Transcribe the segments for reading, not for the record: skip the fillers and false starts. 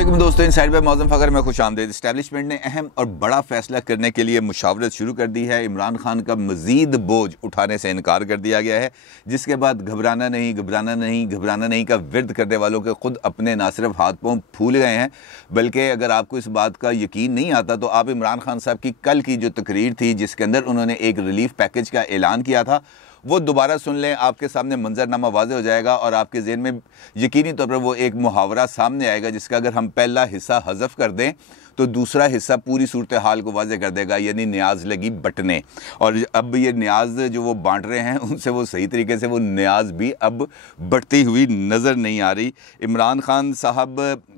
अस्सलाम दोस्तों, inside bye Mauzam Fakhar में खुशामदीद। इस्टेब्लिशमेंट ने अहम और बड़ा फैसला करने के लिए मुशावरत शुरू कर दी है। इमरान खान का मज़ीद बोझ उठाने से इनकार कर दिया गया है, जिसके बाद घबराना नहीं घबराना नहीं घबराना नहीं का विर्द करने वालों के खुद अपने ना सिर्फ हाथ पाँव फूल गए हैं, बल्कि अगर आपको इस बात का यकीन नहीं आता तो आप इमरान खान साहब की कल की जो तकरीर थी जिसके अंदर उन्होंने एक रिलीफ पैकेज का ऐलान किया था, वो दोबारा सुन लें। आपके सामने मंजरनामा वाज़े हो जाएगा और आपके ज़हन में यकीनी तौर पर वो एक मुहावरा सामने आएगा जिसका अगर हम पहला हिस्सा हज़फ कर दें तो दूसरा हिस्सा पूरी सूरत हाल को वाज़े कर देगा, यानी न्याज लगी बटने। और अब ये न्याज जो वो बांट रहे हैं उनसे वो सही तरीके से वो न्याज भी अब बढ़ती हुई नज़र नहीं आ रही। इमरान खान साहब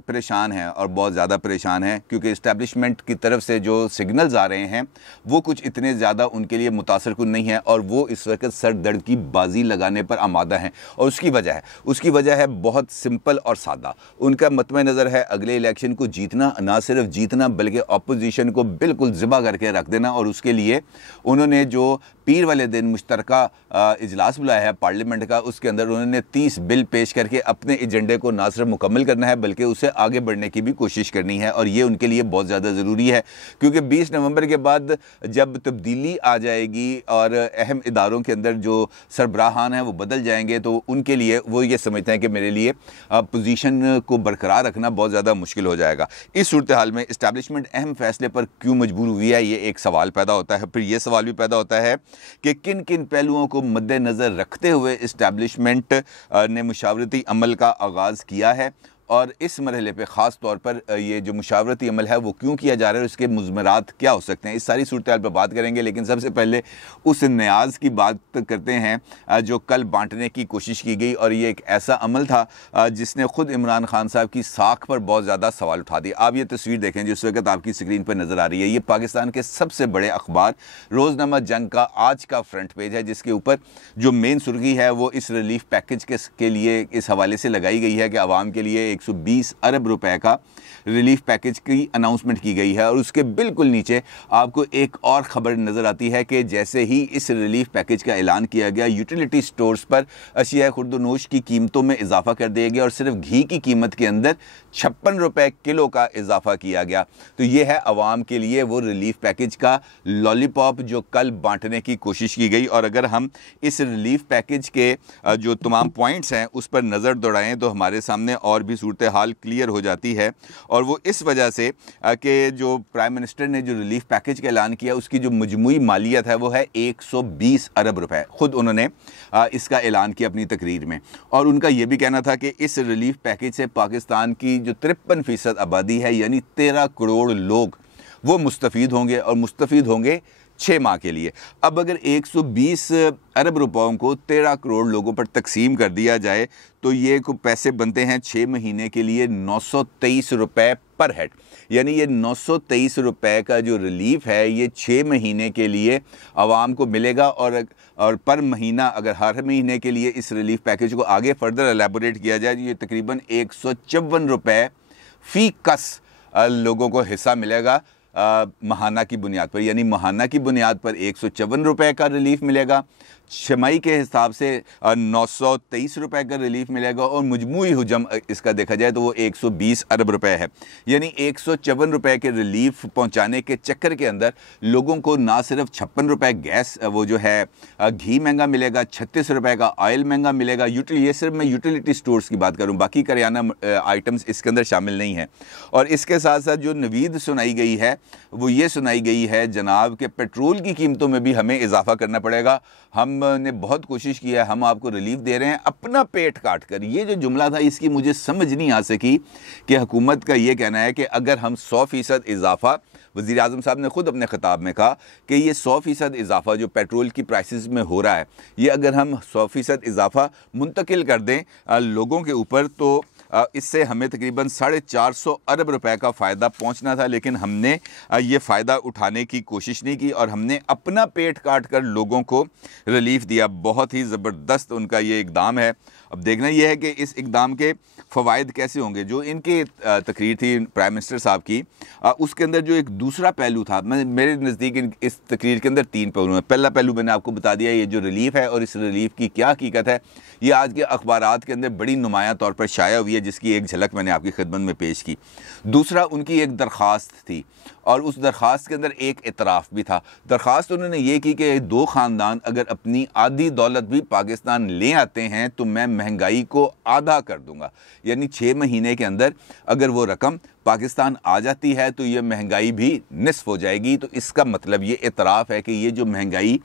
परेशान हैं और बहुत ज़्यादा परेशान हैं, क्योंकि इस्टेब्लिशमेंट की तरफ से जो सिग्नल्स आ रहे हैं वो कुछ इतने ज़्यादा उनके लिए मुतासर कुन नहीं है और वो इस वक्त सर दर्द की बाजी लगाने पर आमादा हैं। और उसकी वजह है बहुत सिंपल और सादा। उनका मतमे नज़र है अगले इलेक्शन को जीतना, ना सिर्फ जीतना बल्कि अपोजिशन को बिल्कुल ज़िबा करके रख देना। और उसके लिए उन्होंने जो पीर वाले दिन मुश्तरका इजलास बुलाया है पार्लियामेंट का, उसके अंदर उन्होंने 30 बिल पेश करके अपने एजेंडे को ना सिर्फ मुकम्मल करना है बल्कि उसे आगे बढ़ने की भी कोशिश करनी है। और ये उनके लिए बहुत ज़्यादा ज़रूरी है, क्योंकि 20 नवंबर के बाद जब तब्दीली आ जाएगी और अहम इदारों के अंदर जो सरबराहान हैं वो बदल जाएंगे, तो उनके लिए वो ये समझते हैं कि मेरे लिए पोजीशन को बरकरार रखना बहुत ज़्यादा मुश्किल हो जाएगा। इस सूरत हाल में इस्टेब्लिशमेंट अहम फैसले पर क्यों मजबूर हुई है, ये एक सवाल पैदा होता है। फिर ये सवाल भी पैदा होता है कि किन किन पहलुओं को मद्देनज़र रखते हुए इस्टेब्लिशमेंट ने मुशावरती अमल का आगाज़ किया है और इस मरहले पे ख़ास तौर पर ये जो मुशावरती अमल है वो क्यों किया जा रहा है और इसके मुज़मरात क्या हो सकते हैं। इस सारी सूरत हाल पर बात करेंगे, लेकिन सबसे पहले उस न्याज की बात करते हैं जो कल बांटने की कोशिश की गई। और ये एक ऐसा अमल था जिसने ख़ुद इमरान खान साहब की साख पर बहुत ज़्यादा सवाल उठा दिए। आप ये तस्वीर देखें जो इस वक्त आपकी स्क्रीन पर नज़र आ रही है, ये पाकिस्तान के सबसे बड़े अखबार रोज़नामा जंग का आज का फ्रंट पेज है, जिसके ऊपर जो मेन सुर्खी है वो इस रिलीफ पैकेज के लिए इस हवाले से लगाई गई है कि आवाम के लिए 120 अरब रुपए का रिलीफ पैकेज की अनाउंसमेंट की गई है। और उसके बिल्कुल नीचे आपको एक और ख़बर नज़र आती है कि जैसे ही इस रिलीफ पैकेज का ऐलान किया गया, यूटिलिटी स्टोर्स पर अशिया खुर्दनोश की कीमतों में इजाफा कर दिया गया और सिर्फ घी की कीमत के अंदर 56 रुपए किलो का इजाफा किया गया। तो ये है आवाम के लिए वो रिलीफ पैकेज का लॉलीपॉप जो कल बांटने की कोशिश की गई। और अगर हम इस रिलीफ पैकेज के जो तमाम पॉइंट्स हैं उस पर नज़र दौड़ाएँ तो हमारे सामने और भी सूरत हाल क्लियर हो जाती है। और वो इस वजह से कि जो प्राइम मिनिस्टर ने जो रिलीफ पैकेज का ऐलान किया उसकी जो मजमूई मालियत है वो है 120 अरब रुपए। ख़ुद उन्होंने इसका ऐलान किया अपनी तकरीर में। और उनका ये भी कहना था कि इस रिलीफ पैकेज से पाकिस्तान की जो 53% आबादी है यानी 13 करोड़ लोग वो मुस्तफ़ीद होंगे और मुस्तफ़ीद होंगे 6 माह के लिए। अब अगर 120 अरब रुपयों को 13 करोड़ लोगों पर तकसीम कर दिया जाए तो ये को पैसे बनते हैं 6 महीने के लिए 923 रुपये पर हेड। यानी ये 923 रुपये का जो रिलीफ है ये 6 महीने के लिए आवाम को मिलेगा। और पर महीना अगर हर महीने के लिए इस रिलीफ पैकेज को आगे फर्दर एलेबोरेट किया जाए तो ये तकरीबन 154 रुपये फ़ी कस लोगों को हिस्सा मिलेगा महाना की बुनियाद पर। यानी महाना की बुनियाद पर 154 रुपये का रिलीफ मिलेगा, छमाही के हिसाब से 923 रुपये का रिलीफ मिलेगा और मजमूई हुजम इसका देखा जाए तो वो 120 अरब रुपए है। यानी 154 रुपये के रिलीफ पहुंचाने के चक्कर के अंदर लोगों को ना सिर्फ 56 रुपये गैस वो जो है घी महंगा मिलेगा, 36 रुपये का ऑयल महंगा मिलेगा। ये सिर्फ मैं यूटिलिटी स्टोर्स की बात करूँ, बाकी करियाना आइटम्स इसके अंदर शामिल नहीं हैं। और इसके साथ साथ जो नवीद सुनाई गई है वो ये सुनाई गई है जनाब के पेट्रोल की कीमतों में भी हमें इजाफा करना पड़ेगा। हमने बहुत कोशिश की है, हम आपको रिलीफ दे रहे हैं अपना पेट काट कर। ये जो जुमला था इसकी मुझे समझ नहीं आ सकी कि हुकूमत का ये कहना है कि अगर हम 100% इजाफा, वज़ीर आज़म साहब ने ख़ुद अपने ख़िताब में कहा कि ये 100% इजाफा जो पेट्रोल की प्राइसेस में हो रहा है ये अगर हम 100% इजाफा मुंतकिल कर दें लोगों के ऊपर तो इससे हमें तकरीबन 450 अरब रुपए का फ़ायदा पहुंचना था। लेकिन हमने ये फ़ायदा उठाने की कोशिश नहीं की और हमने अपना पेट काट कर लोगों को रिलीफ दिया। बहुत ही ज़बरदस्त उनका ये इक़दाम है। अब देखना यह है कि इस इक़दाम के फ़वाइद कैसे होंगे। जो इनकी तकरीर थी प्राइम मिनिस्टर साहब की, उसके अंदर जो एक दूसरा पहलू था, मेरे नज़दीक इस तकरीर के अंदर 3 पहलू हैं। पहला पहलू मैंने आपको बता दिया, ये जो रिलीफ है और इस रिलीफ की क्या हकीकत है ये आज के अखबारात के अंदर बड़ी नुमायां तौर पर शाया हुई है, जिसकी एक झलक मैंने आपकी खिदमत में पेश की। दूसरा, उनकी एक दरख्वास्त थी और उस दरख्वास्त के अंदर एक इतराफ़ भी था। दरख्वास्त उन्होंने ये की कि दो ख़ानदान अगर अपनी आधी दौलत भी पाकिस्तान ले आते हैं तो मैं महंगाई को आधा कर दूंगा। यानी 6 महीने के अंदर अगर वो रकम पाकिस्तान आ जाती है तो ये महंगाई भी निस्फ हो जाएगी। तो इसका मतलब ये इतराफ़ है कि ये जो महंगाई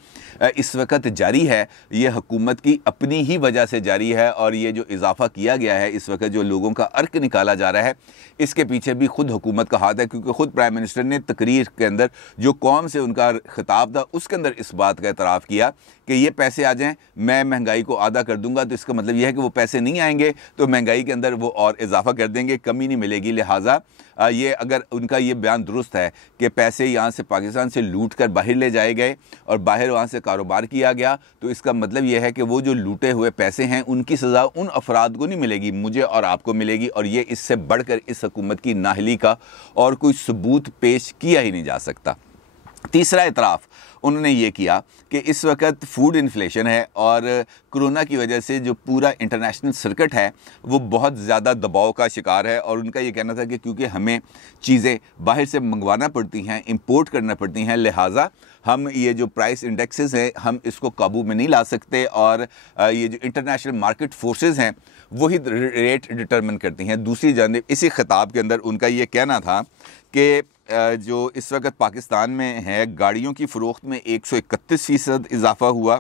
इस वक्त जारी है ये हुकूमत की अपनी ही वजह से जारी है, और ये जो इजाफ़ा किया गया है इस वक्त जो लोगों का अर्क निकाला जा रहा है इसके पीछे भी खुद हुकूमत का हाथ है, क्योंकि खुद प्राइम मिनिस्टर ने तकरीर के अंदर जो कौम से उनका खिताब था उसके अंदर इस बात का एतराफ़ किया कि ये पैसे आ जाएं मैं महंगाई को आधा कर दूंगा। तो इसका मतलब यह है कि वो पैसे नहीं आएंगे तो महंगाई के अंदर वो और इजाफा कर देंगे, कमी नहीं मिलेगी। लिहाजा ये अगर उनका ये बयान दुरुस्त है कि पैसे यहाँ से पाकिस्तान से लूट कर बाहर ले जाए गए और बाहर वहाँ से कारोबार किया गया, तो इसका मतलब यह है कि वो जो लूटे हुए पैसे हैं उनकी सज़ा उन अफराद को नहीं मिलेगी, मुझे और आपको मिलेगी। और ये इससे बढ़कर इस हुकूमत की नाहली का और कोई सबूत पेश किया ही नहीं जा सकता। तीसरा इतराफ़ उन्होंने ये किया कि इस वक्त फूड इन्फ्लेशन है और कोरोना की वजह से जो पूरा इंटरनेशनल सर्किट है वो बहुत ज़्यादा दबाव का शिकार है, और उनका ये कहना था कि क्योंकि हमें चीज़ें बाहर से मंगवाना पड़ती हैं, इंपोर्ट करना पड़ती हैं, लिहाजा हम ये जो प्राइस इंडेक्सेस हैं हम इसको काबू में नहीं ला सकते, और ये जो इंटरनेशनल मार्केट फोर्सेस हैं वही रेट डिटरमिन करती हैं। दूसरी जानिब इसी खिताब के अंदर उनका ये कहना था कि जो इस वक्त पाकिस्तान में है गाड़ियों की फ़रोख्त में 131% इजाफ़ा हुआ,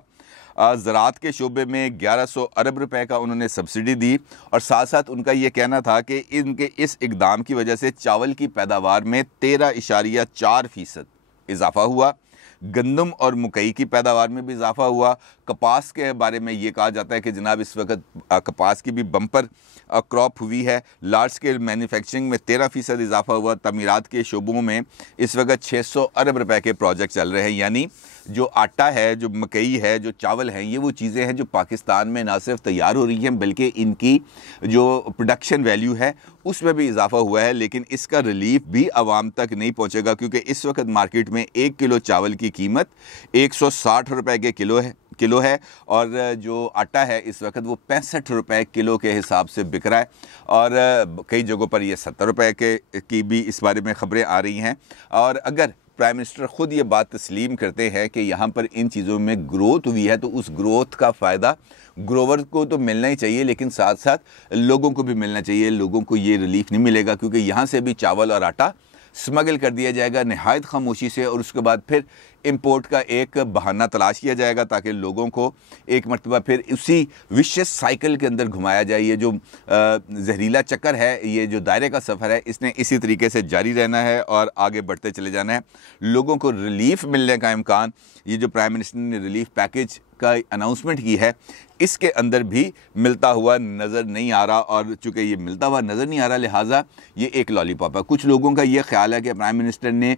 ज़राअत के शोबे में 1100 अरब रुपए का उन्होंने सब्सिडी दी, और साथ साथ उनका ये कहना था कि इनके इस इक़दाम की वजह से चावल की पैदावार में 13.4% इजाफ़ा हुआ, गंदम और मकई की पैदावार में भी इजाफा हुआ। कपास के बारे में ये कहा जाता है कि जनाब इस वक्त कपास की भी बम्पर क्रॉप हुई है। लार्ज स्केल मैन्युफैक्चरिंग में 13% इजाफा हुआ। तमीरात के शोबों में इस वक्त 600 अरब रुपए के प्रोजेक्ट चल रहे हैं। यानी जो आटा है, जो मकई है, जो चावल है, ये वो चीज़ें हैं जो पाकिस्तान में ना सिर्फ तैयार हो रही हैं बल्कि इनकी जो प्रोडक्शन वैल्यू है उसमें भी इजाफा हुआ है। लेकिन इसका रिलीफ भी आवाम तक नहीं पहुंचेगा, क्योंकि इस वक्त मार्केट में 1 किलो चावल की कीमत 160 रुपए के किलो है और जो आटा है इस वक्त वो 65 रुपए किलो के हिसाब से बिक रहा है, और कई जगहों पर ये 70 रुपए की भी इस बारे में ख़बरें आ रही हैं। और अगर प्राइम मिनिस्टर ख़ुद ये बात तस्लीम करते हैं कि यहाँ पर इन चीज़ों में ग्रोथ हुई है तो उस ग्रोथ का फ़ायदा ग्रोवर को तो मिलना ही चाहिए, लेकिन साथ साथ लोगों को भी मिलना चाहिए। लोगों को ये रिलीफ नहीं मिलेगा क्योंकि यहाँ से भी चावल और आटा स्मगल कर दिया जाएगा नहायत खामोशी से, और उसके बाद फिर इंपोर्ट का एक बहाना तलाश किया जाएगा ताकि लोगों को एक मरतबा फिर उसी विशियस साइकिल के अंदर घुमाया जाए। ये जो जहरीला चक्कर है, ये जो दायरे का सफ़र है, इसने इसी तरीके से जारी रहना है और आगे बढ़ते चले जाना है। लोगों को रिलीफ मिलने का इम्कान, ये जो प्राइम मिनिस्टर ने रिलीफ पैकेज का अनाउंसमेंट की है इसके अंदर भी मिलता हुआ नज़र नहीं आ रहा, और चूँकि ये मिलता हुआ नज़र नहीं आ रहा लिहाजा ये एक लॉलीपॉप है। कुछ लोगों का ये ख्याल है कि प्राइम मिनिस्टर ने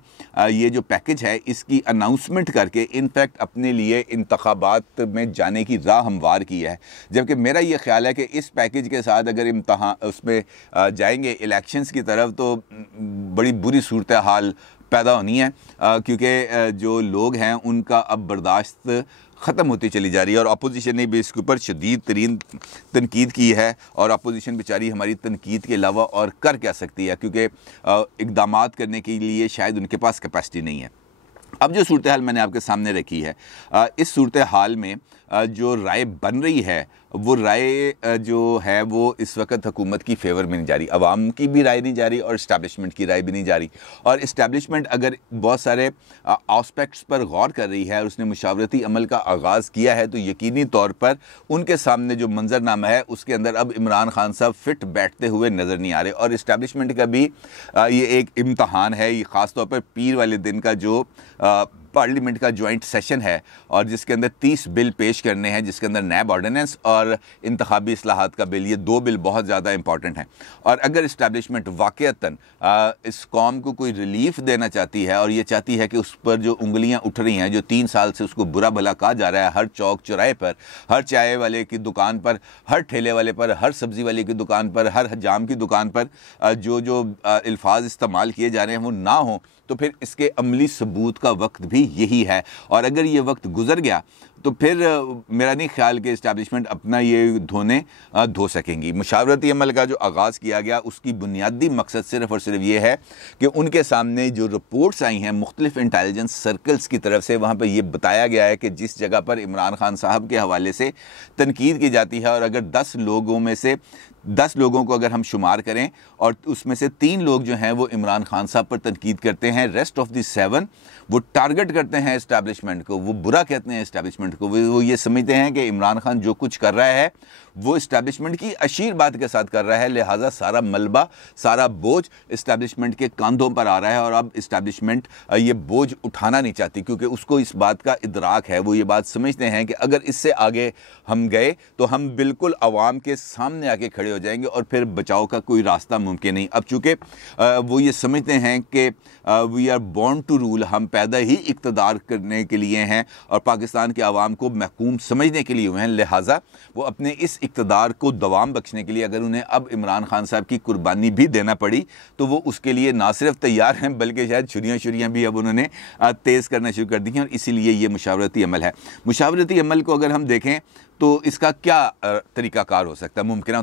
ये जो पैकेज है इसकी अनाउंसमेंट करके इनफैक्ट अपने लिए इंतखाबात में जाने की राह हमवार की है, जबकि मेरा ये ख्याल है कि इस पैकेज के साथ अगर इम्तहान उसमें जाएंगे इलेक्शंस की तरफ तो बड़ी बुरी सूरत हाल पैदा होनी है, क्योंकि जो लोग हैं उनका अब बर्दाश्त ख़त्म होती चली जा रही है। और अपोजिशन ने भी इसके ऊपर शदीद तरीन तनकीद की है, और अपोजिशन बेचारी हमारी तनकीद के अलावा और कर क्या सकती है, क्योंकि इक़दामात करने के लिए शायद उनके पास कैपेसिटी नहीं है। अब जो सूरत हाल मैंने आपके सामने रखी है, इस सूरत हाल में जो राय बन रही है वो राय जो है वो इस वक्त हुकूमत की फेवर में नहीं जा रही, अवाम की भी राय नहीं जा रही और इस्टेब्लिशमेंट की राय भी नहीं जा रही। और इस्टेब्लिशमेंट अगर बहुत सारे आस्पेक्ट्स पर गौर कर रही है और उसने मुशावरती अमल का आगाज़ किया है तो यकीनी तौर पर उनके सामने जो मंजरनामा है उसके अंदर अब इमरान खान साहब फिट बैठते हुए नज़र नहीं आ रहे। और इस्टेब्लिशमेंट का भी ये एक इम्तहान है, ये ख़ास तौर पर पीर वाले दिन का जो पार्लियामेंट का जॉइंट सेशन है और जिसके अंदर 30 बिल पेश करने हैं, जिसके अंदर नैब ऑर्डिनेंस और इंतखाबी इस्लाहात का बिल, ये 2 बिल बहुत ज़्यादा इंपॉर्टेंट हैं। और अगर इस्टेब्लिशमेंट वाक़ईतन इस कौम को कोई रिलीफ देना चाहती है और ये चाहती है कि उस पर जो उंगलियां उठ रही हैं, जो 3 साल से उसको बुरा भला कहा जा रहा है, हर चौक चौराहे पर, हर चाय वाले की दुकान पर, हर ठेले वाले पर, हर सब्ज़ी वाले की दुकान पर, हर जाम की दुकान पर जो जो अल्फाज इस्तेमाल किए जा रहे हैं वो ना हो, तो फिर इसके अमली सबूत का वक्त भी यही है। और अगर ये वक्त गुजर गया तो फिर मेरा नहीं ख्याल कि इस्टेब्लिशमेंट अपना ये धो सकेंगी। मुशावरती अमल का जो आगाज़ किया गया उसकी बुनियादी मकसद सिर्फ़ और सिर्फ ये है कि उनके सामने जो रिपोर्ट्स आई हैं मुख्तलिफ इंटेलिजेंस सर्कल्स की तरफ से, वहाँ पर यह बताया गया है कि जिस जगह पर इमरान खान साहब के हवाले से तनकीद की जाती है, और अगर 10 लोगों में से 10 लोगों को अगर हम शुमार करें और उसमें से 3 लोग जो हैं वो इमरान खान साहब पर तनकीद करते हैं, रेस्ट ऑफ द 7 वो टारगेट करते हैं इस्टेब्लिशमेंट को, वो बुरा कहते हैं इस्टेब्लिशमेंट को। वो ये समझते हैं कि इमरान खान जो कुछ कर रहा है वो इस्टेब्लिशमेंट की अशीर बात के साथ कर रहा है, लिहाजा सारा मलबा, सारा बोझ इस्टेब्लिशमेंट के कंधों पर आ रहा है और अब इस्टेब्लिशमेंट ये बोझ उठाना नहीं चाहती, क्योंकि उसको इस बात का इदराक है। वो ये बात समझते हैं कि अगर इससे आगे हम गए तो हम बिल्कुल अवाम के सामने आके खड़े हो जाएंगे और फिर बचाव का कोई रास्ता मुमकिन नहीं। अब चूँकि वो ये समझते हैं कि we are born to rule, हम पैदा ही इक़्तिदार करने के लिए हैं और पाकिस्तान के अवाम को महकूम समझने के लिए हुए हैं, लिहाजा वो अपने इस इक़्तिदार को दवाम बख्शने के लिए अगर उन्हें अब इमरान खान साहब की कुर्बानी भी देना पड़ी तो वो उसके लिए ना सिर्फ तैयार हैं बल्कि शायद छुरियाँ भी अब उन्होंने तेज़ करना शुरू कर दी हैं, और इसीलिए ये मुशावरती अमल है। मुशावरती अमल को अगर हम देखें तो इसका क्या तरीक़ाकार हो सकता है? मुमकिन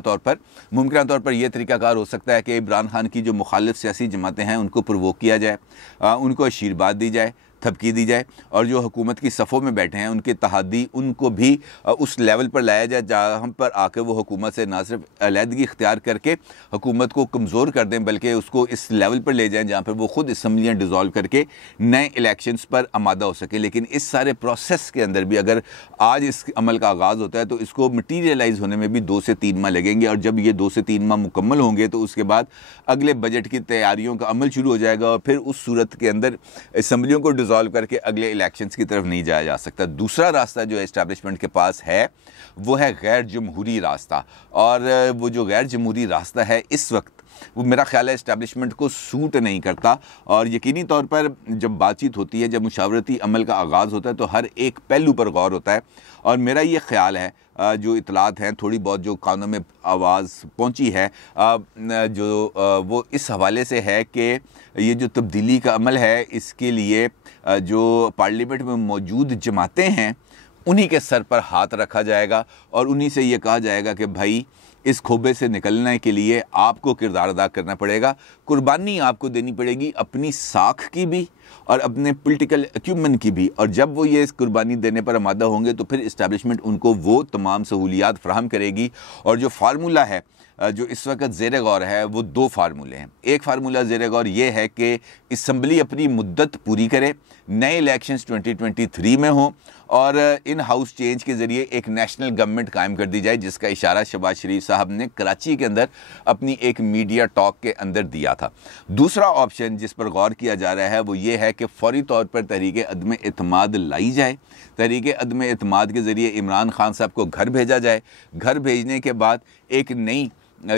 तौर पर यह तरीक़ाकार हो सकता है कि इमरान खान की जो मुखालिफ सियासी जमातें हैं उनको प्रोवोक किया जाए, उनको आशीर्वाद दी जाए, थपकी दी जाए, और जो हुकूमत की सफ़ों में बैठे हैं उनके तहादी उनको भी उस लेवल पर लाया जाए जहाँ पर आकर वो हुकूमत से ना सिर्फ अलहदगी इख्तियार करके हुकूमत को कमज़ोर कर दें बल्कि उसको इस लेवल पर ले जाएं जहाँ पर वो ख़ुद असम्बलियाँ डिज़ोल्व करके नए इलेक्शंस पर आमादा हो सके। लेकिन इस सारे प्रोसेस के अंदर भी अगर आज इस अमल का आगाज़ होता है तो इसको मटीरियलाइज़ होने में भी 2 से 3 माह लगेंगे, और जब ये 2 से 3 माह मुकम्मल होंगे तो उसके बाद अगले बजट की तैयारियों का अमल शुरू हो जाएगा और फिर उस सूरत के अंदर असम्बलियों को डिज़ोल्व करके अगले इलेक्शंस की तरफ नहीं जाया जा सकता। दूसरा रास्ता जो एस्टेब्लिशमेंट के पास है वो है गैर जमहूरी रास्ता, और वो जो गैर जमहूरी रास्ता है इस वक्त वो मेरा ख्याल है इस्टेब्लिशमेंट को सूट नहीं करता। और यकीनी तौर पर जब बातचीत होती है, जब मुशावरती अमल का आगाज़ होता है तो हर एक पहलू पर गौर होता है, और मेरा ये ख्याल है जो इतलात हैं थोड़ी बहुत जो कानों में आवाज़ पहुंची है जो वो इस हवाले से है कि ये जो तब्दीली का अमल है इसके लिए जो पार्लियामेंट में मौजूद जमातें हैं उन्हीं के सर पर हाथ रखा जाएगा और उन्हीं से ये कहा जाएगा कि भाई इस खोबे से निकलने के लिए आपको किरदार अदा करना पड़ेगा, कुर्बानी आपको देनी पड़ेगी अपनी साख की भी और अपने पॉलिटिकल एक्यूपमेंट की भी। और जब वो ये इस कुर्बानी देने पर आमादा होंगे तो फिर इस्टेब्लिशमेंट उनको वो तमाम सहूलियात फराहम करेगी। और जो फार्मूला है जो इस वक्त ज़ेर गौर है वो 2 फार्मूले हैं। एक फार्मूला ज़ेर गौर ये है कि असम्बली अपनी मुद्दत पूरी करे, नए इलेक्शंस 2023 में हों और इन हाउस चेंज के ज़रिए एक नेशनल गवर्नमेंट कायम कर दी जाए, जिसका इशारा शहबाज शरीफ साहब ने कराची के अंदर अपनी एक मीडिया टॉक के अंदर दिया था। दूसरा ऑप्शन जिस पर गौर किया जा रहा है वो ये है कि फ़ौरी तौर पर तहरीक अदम एतमाद लाई जाए, तहरीक अदम एतमाद के ज़रिए इमरान खान साहब को घर भेजा जाए, घर भेजने के बाद एक नई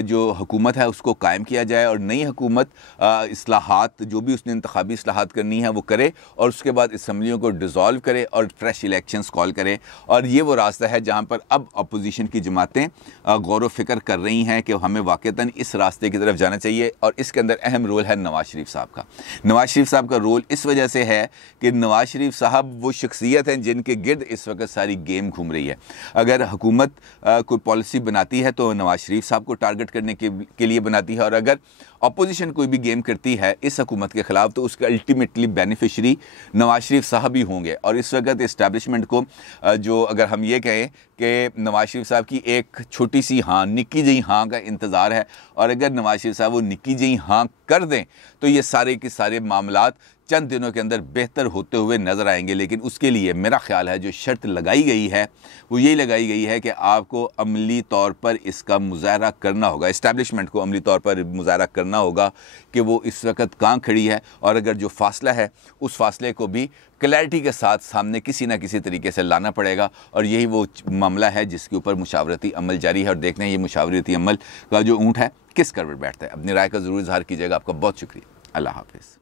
जो हुकूमत है उसको कायम किया जाए और नई हुकूमत इस्लाहात जो भी उसने इंतखाबी इस्लाहात करनी है वो करे और उसके बाद असम्बलियों को डिज़ोल्व करे और फ्रेश इलेक्शंस कॉल करे। और ये वो रास्ता है जहाँ पर अब अपोजिशन की जमातें गौर व फिक्र कर रही हैं कि हमें वाक़तन इस रास्ते की तरफ जाना चाहिए। और इसके अंदर अहम रोल है नवाज़ शरीफ साहब का। नवाज़ शरीफ साहब का रोल इस वजह से है कि नवाज़ शरीफ साहब वो शख्सियत हैं जिनके गिर्द इस वक्त सारी गेम घूम रही है। अगर हुकूमत कोई पॉलिसी बनाती है तो नवाज़ शरीफ साहब को टारगेट करने के लिए बनाती है, और अगर अपोजिशन कोई भी गेम करती है इस हुकूमत के ख़िलाफ़ तो उसके अल्टीमेटली बेनिफिशरी नवाज़ शरीफ साहब ही होंगे। और इस वक्त इस्टेब्लिशमेंट को जो अगर हम ये कहें कि नवाज़ शरीफ साहब की एक छोटी सी हाँ, निक्की जही हाँ का इंतज़ार है, और अगर नवाज़ शरीफ साहब वो निक्की जही हाँ कर दें तो ये सारे के सारे मामलात चंद दिनों के अंदर बेहतर होते हुए नज़र आएंगे। लेकिन उसके लिए मेरा ख्याल है जो शर्त लगाई गई है वो यही लगाई गई है कि आपको अमली तौर पर इसका मुज़ाहरा करना होगा, इस्टेब्लिशमेंट को अमली तौर पर मुज़ाहरा करना होगा कि वो इस वक्त कहाँ खड़ी है, और अगर जो फासला है उस फासले को भी क्लैरिटी के साथ सामने किसी ना किसी तरीके से लाना पड़ेगा। और यही वो मामला है जिसके ऊपर मुशावरती अमल जारी है, और देखते हैं ये मुशावरती अमल का जो ऊँट है किस करवट बैठता है। अपनी राय का ज़रूर इज़हार कीजिएगा। आपका बहुत शुक्रिया। अल्लाह हाफ़िज़।